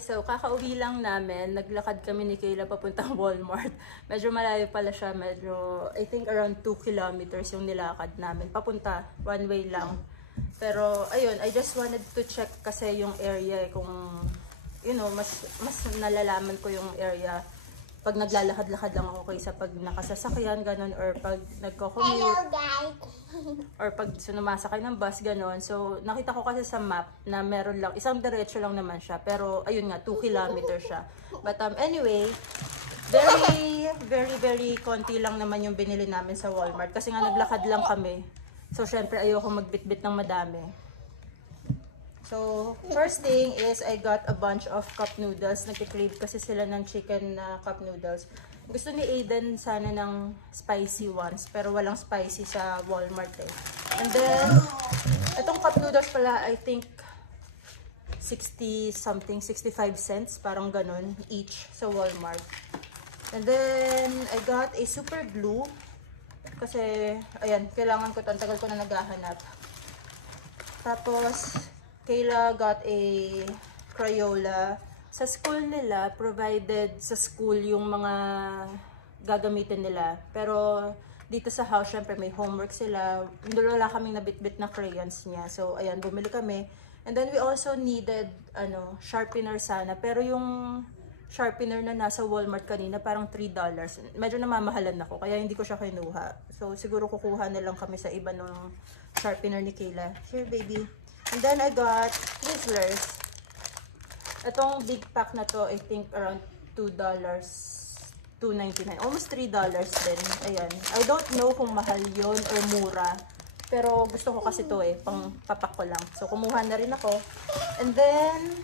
so kakauwi lang namin. Naglakad kami ni Kayla papuntang Walmart. Medyo malayo pala siya. Medyo, I think around 2 kilometers yung nilakad namin. Papunta, one way lang. Pero, ayun, I just wanted to check kasi yung area kung, you know, mas nalalaman ko yung area pag naglalakad-lakad lang ako kaysa pag nakasasakyan, ganun, or pag nagko-commute. Hello, guys! Or pag sumasakay ng bus, ganun. So, nakita ko kasi sa map na meron lang, isang diretso lang naman siya. Pero, ayun nga, 2 kilometers siya. But, anyway, very konti lang naman yung binili namin sa Walmart. Kasi nga, naglakad lang kami. So, syempre, ayoko magbitbit ng madami. So, first thing is, I got a bunch of cup noodles. Nagkikrave kasi sila ng chicken na cup noodles. Gusto ni Aiden sana ng spicy ones, pero walang spicy sa Walmart eh. And then, itong cup noodles pala, I think, 60 something, 65 cents, parang ganun, each sa Walmart. And then, I got a super glue. Kasi, ayan, kailangan ko ito. Ang tagal ko na naghahanap. Tapos, Kayla got a Crayola. Sa school nila, provided sa school yung mga gagamitin nila. Pero dito sa house, syempre may homework sila. Wala kaming nabitbit na crayons niya. So, ayan, bumili kami. And then we also needed, sharpener sana. Pero yung sharpener na nasa Walmart kanina, parang $3. Medyo namamahalan ako, kaya hindi ko siya kinuha. So, siguro kukuha na lang kami sa iba ng sharpener ni Kayla. Here, baby. And then I got Twizzlers. Itong big pack na to, I think around $2, $2.99. Almost $3 din. Ayan. I don't know kung mahal yun or mura. Pero gusto ko kasi to eh, pang papak ko lang. So, kumuha na rin ako. And then,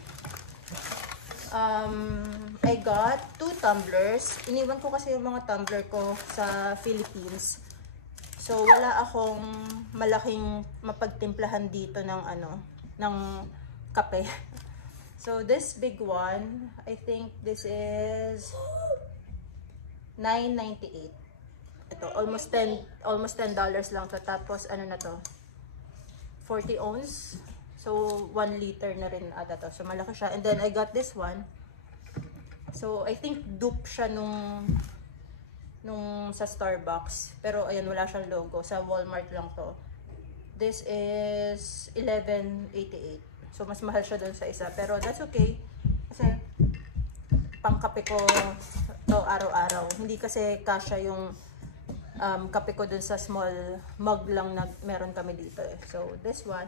I got 2 tumblers. Iniwan ko kasi yung mga tumbler ko sa Philippines. So, wala akong malaking mapagtimplahan dito ng ng kape. So, this big one, I think this is $9.98. Ito, almost $10 lang to. Tapos, ano na to? 40 ounce. So, 1 liter na rin ata to. So, malaki siya. And then, I got this one. So, I think dupe siya nung sa Starbucks. Pero, ayan, wala siyang logo. Sa Walmart lang to. This is $11.88. So, mas mahal siya dun sa isa. Pero, that's okay. Kasi, pangkape ko to araw-araw. Hindi kasi kasya yung kape ko dun sa small mug lang na meron kami dito eh. So, this one.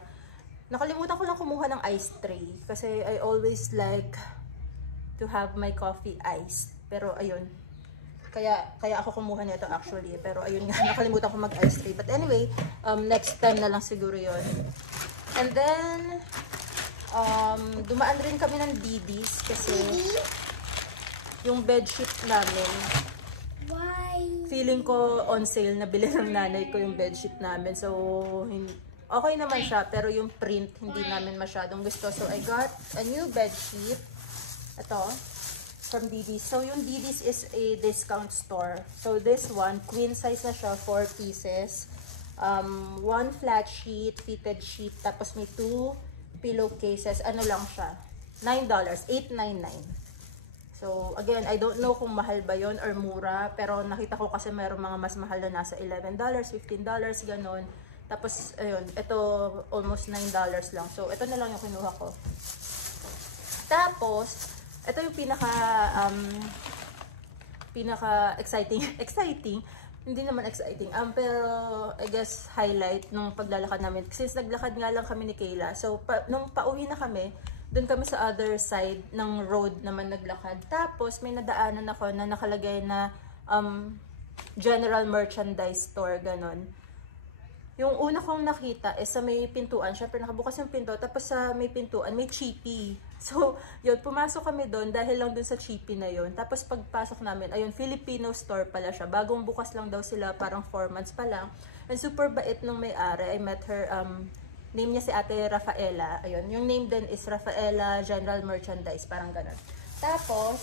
Nakalimutan ko lang kumuha ng ice tray. Kasi, I always like to have my coffee iced. Pero, ayun. Kaya ako kumuha nito actually. Pero ayun nga, nakalimutan ko mag-ice tray. But anyway, next time na lang siguro yun. And then, dumaan rin kami ng DD's kasi yung bedsheet namin, feeling ko on sale na bili ng nanay ko yung bedsheet namin. So, okay naman siya. Pero yung print, hindi namin masyadong gusto. So, I got a new bedsheet. Ito. From DD's. So, yung DD's is a discount store. So, this one, queen size na siya, 4 pieces. 1 flat sheet, fitted sheet, tapos may 2 pillowcases. Ano lang siya? $9, $8.99. So, again, I don't know kung mahal ba yon or mura, pero nakita ko kasi meron mga mas mahal na nasa $11, $15, ganon. Tapos, ayun, ito almost $9 lang. So, ito na lang yung kinuha ko. Tapos, ito yung pinaka exciting, hindi naman exciting, pero I guess highlight nung paglalakad namin. Since naglakad nga lang kami ni Kayla, so nung pauwi na kami, doon kami sa other side ng road naman naglakad. Tapos may nadaanan ako na nakalagay na general merchandise store, ganon. Yung una kong nakita is sa may pintuan. Syempre nakabukas yung pinto. Tapos sa may pintuan, may cheapy. So, yun, pumasok kami doon dahil lang doon sa cheapy na yun. Tapos pagpasok namin, ayun, Filipino store pala siya. Bagong bukas lang daw sila, parang 4 months pa lang. And super bait nung may-ari. I met her, name niya si Ate Rafaela. Ayun, yung name din is Rafaela General Merchandise. Parang ganun. Tapos,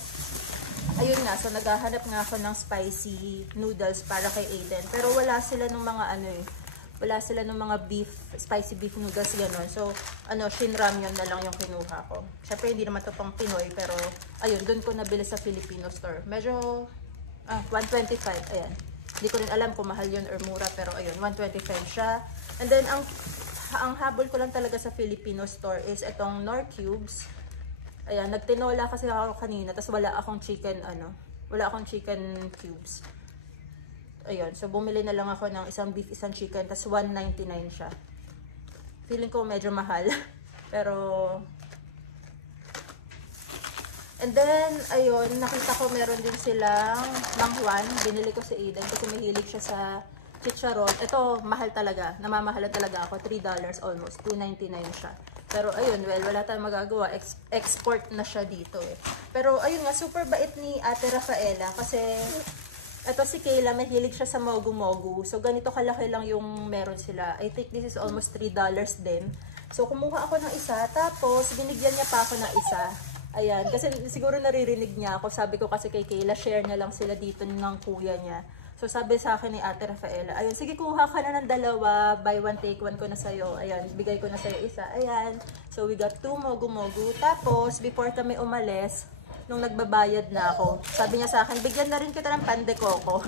ayun nga, so naghahanap nga ako ng spicy noodles para kay Aiden. Pero wala sila nung mga wala sila ng mga beef, spicy beef noodles, gano'n. So, Shin Ramyun na lang yung kinuha ko. Syempre, hindi naman ito pang Pinoy, pero, ayun, dun ko nabili sa Filipino store. Medyo, 125, ayan. Hindi ko rin alam kung mahal yun or mura, pero ayun, 125 siya. And then, ang habol ko lang talaga sa Filipino store is itong Knorr Cubes. Ayan, nagtinola kasi ako kanina, tapos wala akong chicken cubes. Ayun, so bumili na lang ako ng isang beef, isang chicken, tapos 199 siya. Feeling ko medyo mahal. Pero, and then, ayun, nakita ko meron din silang mangwan. Binili ko sa Eden kasi mahilig siya sa chicharon. Ito, mahal talaga. Namamahalan talaga ako. $3 almost. $2.99 siya. Pero ayun, well, wala tayong magagawa. Export na siya dito eh. Pero ayun nga, super bait ni Ate Rafaela kasi ito si Kayla, mahilig siya sa mogu-mogu. So ganito kalaki lang yung meron sila. I think this is almost $3 din. So kumuha ako ng isa, tapos binigyan niya pa ako ng isa. Ayan, kasi siguro naririnig niya ako. Sabi ko kasi kay Kayla, share na lang sila dito ng kuya niya. So, sabi sa akin ni Ate Rafaela, ayun, sige, kuha ka na ng dalawa, buy one, take one ko na sa'yo. Ayan, bigay ko na sa'yo isa. Ayan, so we got 2 mogu-mogu. Tapos, before kami umalis, nung nagbabayad na ako, sabi niya sa akin, bigyan na rin kita ng pande coco.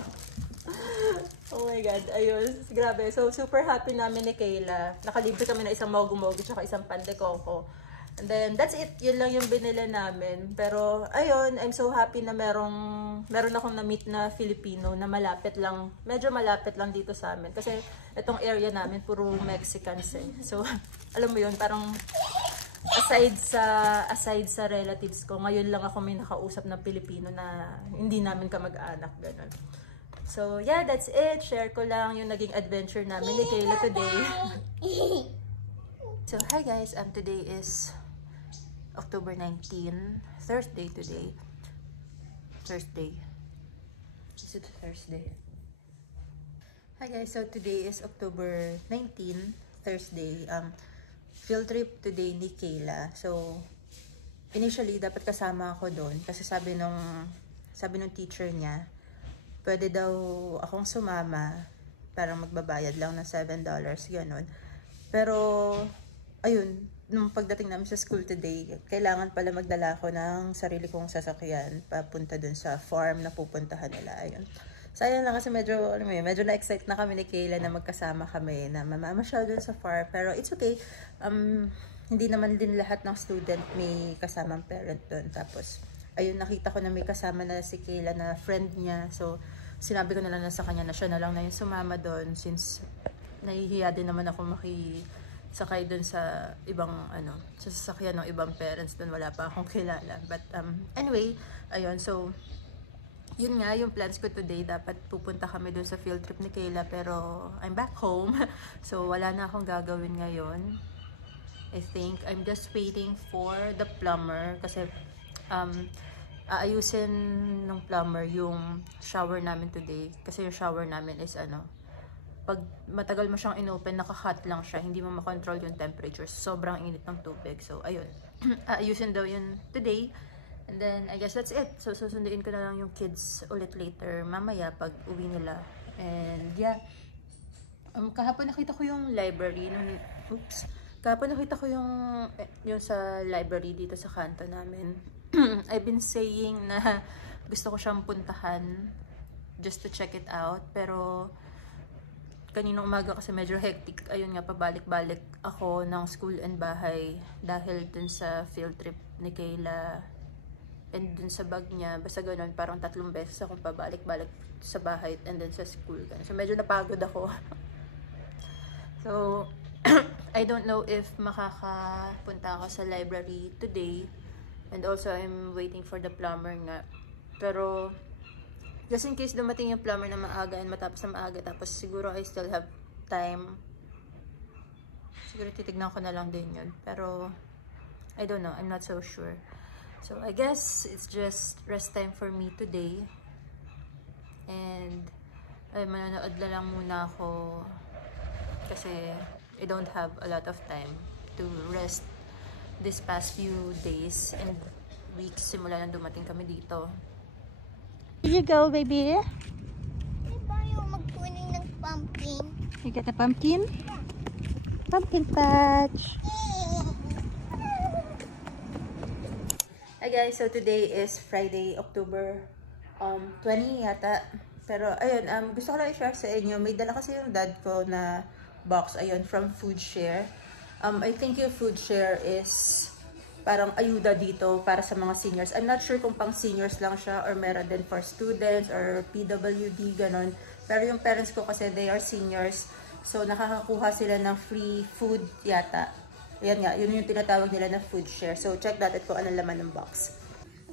Oh my God, ayun, grabe. So, super happy namin ni Kayla. Nakalibre kami na isang mogu-mogu, tsaka isang pande coco. And then, that's it. Yun lang yung binili namin. Pero, ayun, I'm so happy na meron akong na-meet na Filipino na malapit lang, medyo malapit lang dito sa amin. Kasi, itong area namin, puro Mexicans eh. So, alam mo yun, parang aside sa relatives ko, ngayon lang ako may nakausap na Pilipino na hindi namin kamag-anak, ganun. So, yeah, that's it. Share ko lang yung naging adventure namin ni Kayla today. So, hi guys, today is October 19, Thursday today. Thursday. Is it Thursday? Hi guys, so today is October 19, Thursday. Field trip today ni Kayla. So, initially, dapat kasama ako doon. Kasi sabi nung teacher niya, pwede daw akong sumama. Parang magbabayad lang ng $7, gano'n. Pero, ayun, nung pagdating namin sa school today, kailangan pala magdala ako ng sarili kong sasakyan papunta dun sa farm na pupuntahan nila. Ayun. Sayang lang kasi medyo na-excite na kami ni Kayla na magkasama kami na mamamasyal dun sa farm. Pero it's okay. Hindi naman din lahat ng student may kasamang parent dun. Tapos, ayun, nakita ko na may kasama na si Kayla na friend niya. So, sinabi ko na lang na sa kanya na siya na lang na yung sumama dun since nahihiya din naman ako sakay dun sa ibang sa sasakyan ng ibang parents dun, wala pa akong kilala. But anyway, ayun, so yun nga yung plans ko today. Dapat pupunta kami dun sa field trip ni Kayla, pero I'm back home. So wala na akong gagawin ngayon. I think I'm just waiting for the plumber kasi aayusin ng plumber yung shower namin today. Kasi yung shower namin is pag matagal mo siyang inopen, naka-hot lang siya. Hindi mo makontrol yung temperature. Sobrang init ng tubig. So, ayun. Ayusin daw yun today. And then, I guess that's it. So, susunduin ko na lang yung kids ulit later mamaya pag uwi nila. And, yeah. Kahapon nakita ko yung library. Kahapon nakita ko yung sa library dito sa kanto namin. I've been saying na gusto ko siyang puntahan just to check it out. Pero, kaninang umaga kasi medyo hectic. Ayun nga, pabalik-balik ako ng school and bahay dahil dun sa field trip ni Kayla and dun sa bag niya. Basta gano'n, parang 3 beses akong pabalik-balik sa bahay and then sa school. So, medyo napagod ako. So, I don't know if makakapunta ako sa library today. And also, I'm waiting for the plumber nga. Pero, just in case dumating yung plumber na maaga and matapos na maaga, tapos siguro I still have time. Siguro titignan ko na lang din yun. Pero, I don't know. I'm not so sure. So, I guess it's just rest time for me today. And, ay, manonood na lang muna ako kasi I don't have a lot of time to rest this past few days and weeks simula na dumating kami dito. Did you go, baby? Di ba yung magpuning ng pumpkin? You get a pumpkin? Pumpkin patch. Hi guys, so today is Friday, October 20 yata. Pero ayun, gusto ko lang i-share sa inyo. May dala kasi yung dad ko na box, ayun, from Foodshare. I think yung Foodshare is parang ayuda dito para sa mga seniors. I'm not sure kung pang seniors lang siya or meron din for students or PWD, ganon. Pero yung parents ko kasi they are seniors. So nakakakuha sila ng free food yata. Ayan nga, yun yung tinatawag nila na Foodshare. So check natin kung anong laman ng box.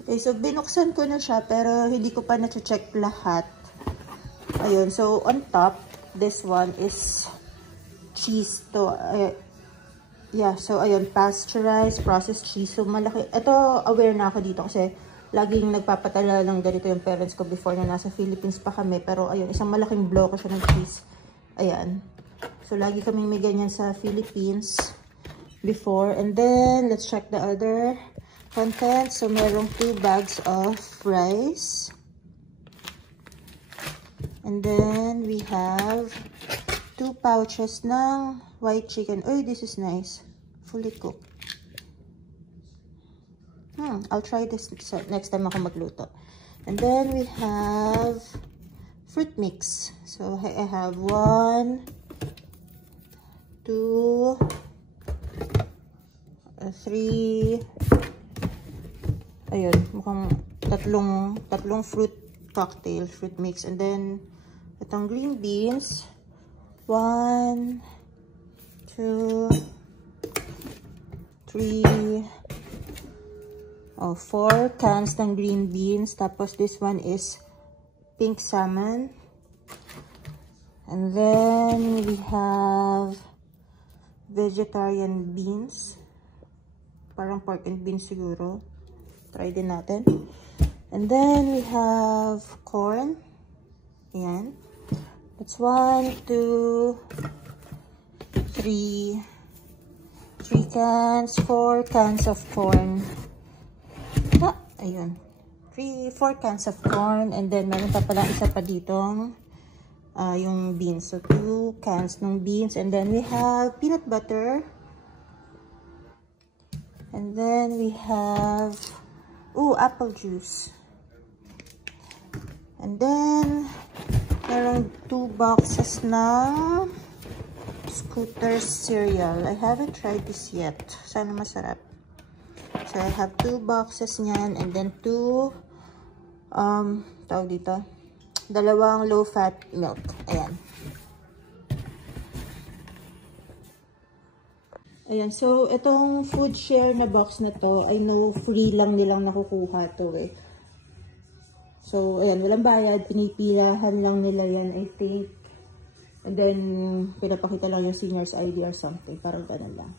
Okay, so binuksan ko na siya pero hindi ko pa na-check lahat. Ayun, so on top, this one is cheese to. Yeah, so ayun, pasteurized processed cheese. So malaki, ito aware na ako dito kasi laging nagpapatala ng ganito yung parents ko before na nasa Philippines pa kami. Pero ayun, isang malaking block siya ng cheese. Ayan. So lagi kaming may ganyan sa Philippines before. And then, let's check the other content. So merong 2 bags of rice. And then, we have 2 pouches ng white chicken. Oh, this is nice. Fully cooked. I'll try this next time ako magluto. And then we have fruit mix. So I have 1, 2, 3. Ayun, mukhang tatlong fruit cocktail, fruit mix. And then itong green beans. 1, 2, 3, 4 cans ng green beans. Tapos this one is pink salmon. And then we have vegetarian beans. Parang pork and beans siguro. Try din natin. And then we have corn. Ayan. That's 1, 2, 3 cans, 4 cans of corn. Ayun. 4 cans of corn. And then, meron pa pala isa pa ditong yung beans. So, 2 cans ng beans. And then, we have peanut butter. And then, we have apple juice. And then, meron 2 boxes ng Scooter cereal. I haven't tried this yet. Sana masarap. So, I have 2 boxes niyan. And then 2, tawag dito, 2 low-fat milk. Ayan. Ayan. So, itong Foodshare na box na to, I know free lang nilang nakukuha to eh. So, ayan, walang bayad. Pinipilahan lang nila yan, I think. And then, pinapakita lang yung senior's ID or something. Parang ganun lang.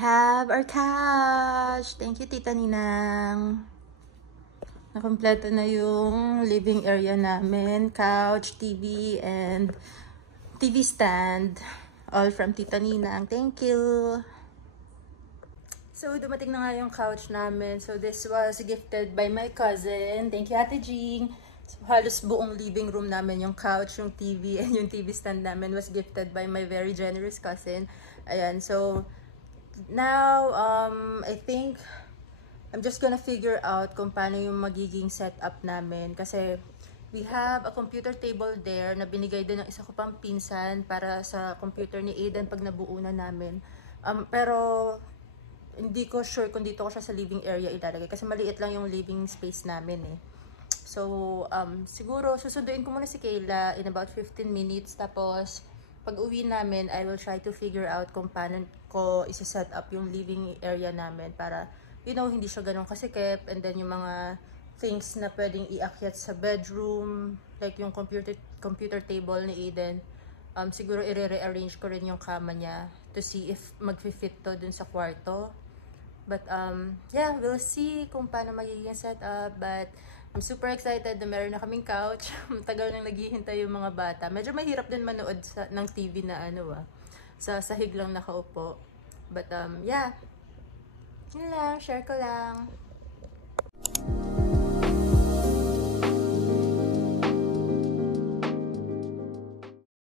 have our couch. Thank you, Tita Ninang. Nakompleto na yung living area namin. Couch, TV, and TV stand. All from Tita Ninang. Thank you. So, dumating na nga yung couch namin. So, this was gifted by my cousin. Thank you, Ate Jing. So, halos buong living room namin, yung couch, yung TV, and yung TV stand namin was gifted by my very generous cousin. Ayan, so, now, I think, I'm just gonna figure out kung paano yung magiging setup namin. Kasi, we have a computer table there na binigay din ng isa ko pang pinsan para sa computer ni Aiden pag nabuo na namin. Pero, hindi ko sure kung dito ko siya sa living area ilalagay kasi maliit lang yung living space namin eh. So, siguro susunduin ko muna si Kayla in about 15 minutes. Tapos, pag uwi namin, I will try to figure out kung paano ko isa-set up yung living area namin para, you know, hindi siya ganun kasikip. And then, yung mga things na pwedeng iakyat sa bedroom, like yung computer table ni Aiden, siguro i-rearrange ko rin yung kama niya to see if mag-fit to dun sa kwarto. But, yeah, we'll see kung paano magiging setup. But, I'm super excited na meron na kaming couch. Tagal nang naghihintay yung mga bata. Medyo mahirap din manood ng TV na sa sahig lang nakaupo. But, yeah. Yun lang, share ko lang.